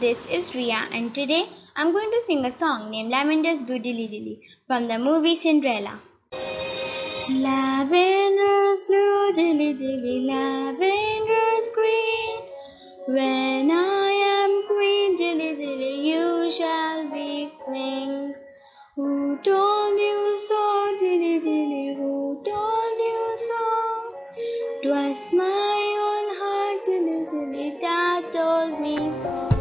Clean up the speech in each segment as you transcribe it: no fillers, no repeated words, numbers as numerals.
this is Ria and today I'm going to sing a song named Lavender's Blue Dilly Dilly from the movie Cinderella. Lavender's blue dilly dilly, lavender's green. When I am queen, dilly dilly, you shall be queen. Who told you so, dilly dilly, who told you so? 'Twas my own heart, dilly dilly, that told me so.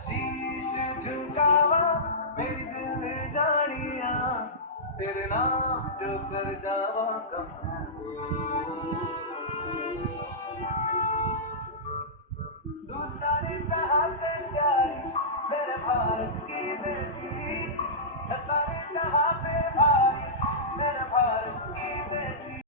शीश झुकावा मेरी दिल जानिया तेरे नाम जो कर जावा कम तू सारी जहां से प्यारी मेरे भारत की